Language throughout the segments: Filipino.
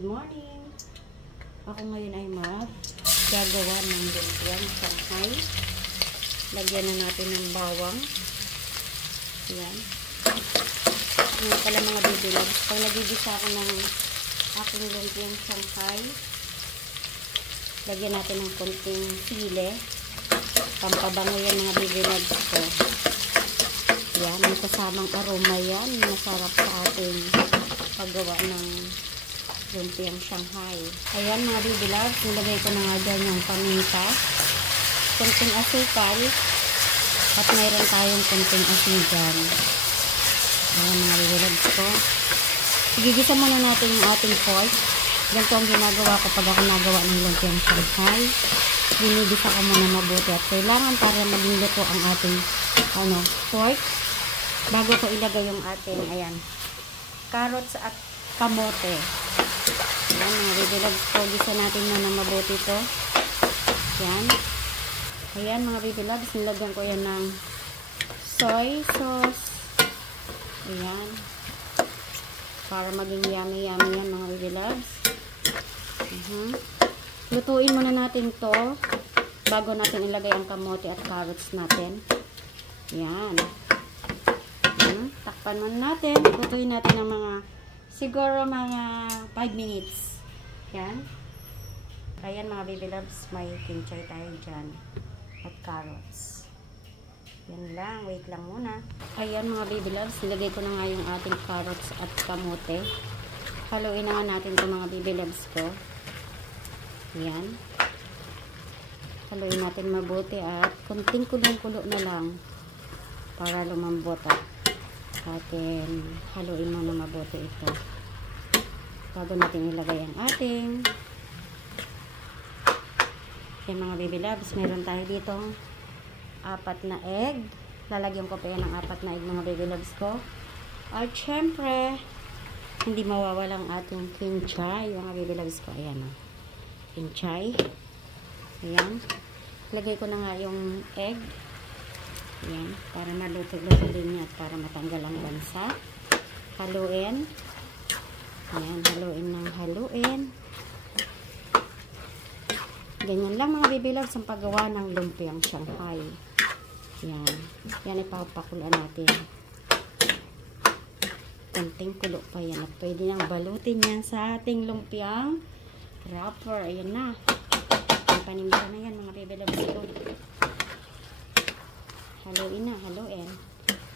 Good morning! Ako ngayon ay gagawa ng lumpiang Shanghai. Lagyan na natin ng bawang. Ayan. Ayan pala mga bibilog. Pag nagigisa ako ng aking lumpiang Shanghai, lagyan natin ng konting sili. Pampabango yan mga bibilog ko. Ayan, may kasamang aroma yan. Masarap sa ating paggawa ng lumpiang Shanghai. Ayan mga bibilog, nilagay ko na nga dyan yung paminta, konting asukal, at mayroon tayong konting asin dyan. Ayan mga bibilog ko. Igigisa muna natin yung ating pork. Ganito ang ginagawa ko pag ako nagawa ng lumpiang Shanghai. Ginigisa ko muna mabuti at kailangan para maging luto ang ating pork. Bago ko ilagay yung ating, ayan, carrots at kamote. Ayan mga bibilogs ko, gisa natin na mabuti ito. Ayan. Ayan mga bibilogs, nilagyan ko yan ng soy sauce. Ayan. Para maging yummy yan mga bibilogs. Lutuin muna natin to bago natin ilagay ang kamote at carrots natin. Ayan. Takpan muna natin. Lutuin natin ng siguro mga 5 minutes. Yan. Ayan mga baby loves, may kinchay tayo dyan. At carrots. Yan lang. Wait lang muna. Ayan mga baby loves, nilagay ko na nga yung ating carrots at kamote. Haluin na nga natin ito mga baby loves ko. Yan. Haluin natin mabuti at kunting kulong-kulo na lang para lumambot at atin haluin mo na mabuti ito bago natin ilagay ang ating mga baby loves. Meron tayo dito 4 na egg. Lalagyan ko pa yan ng 4 na egg mga baby loves ko. At syempre hindi mawawala ang ating kinchay mga baby loves ko. Ayan o, kinchay. Ayan, lagay ko na nga yung egg. Ayan, para maluto-luto din niya at para matanggal ang bansa. Haluin. Ayan, haluin ng haluin. Ganyan lang mga baby loves ang paggawa ng lumpiang Shanghai. Ayan. Yan ipapakulaan natin. Konting kulo pa yan at pwede nang balutin yan sa ating lumpiang wrapper. Ayan na. Ang panimba na yan mga baby loves ko. Haluin na, haluin.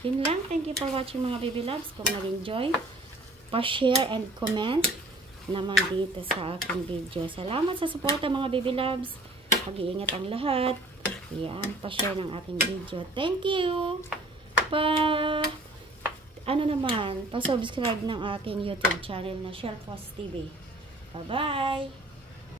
Yun lang. Thank you for watching mga baby loves. Kung nag-enjoy, pa-share and comment naman dito sa aking video. Salamat sa suporta mga baby loves. Mag-iingat ang lahat. Yan, pa-share ng aking video. Thank you. Pa-subscribe ng aking YouTube channel na Shelfos TV. Bye-bye.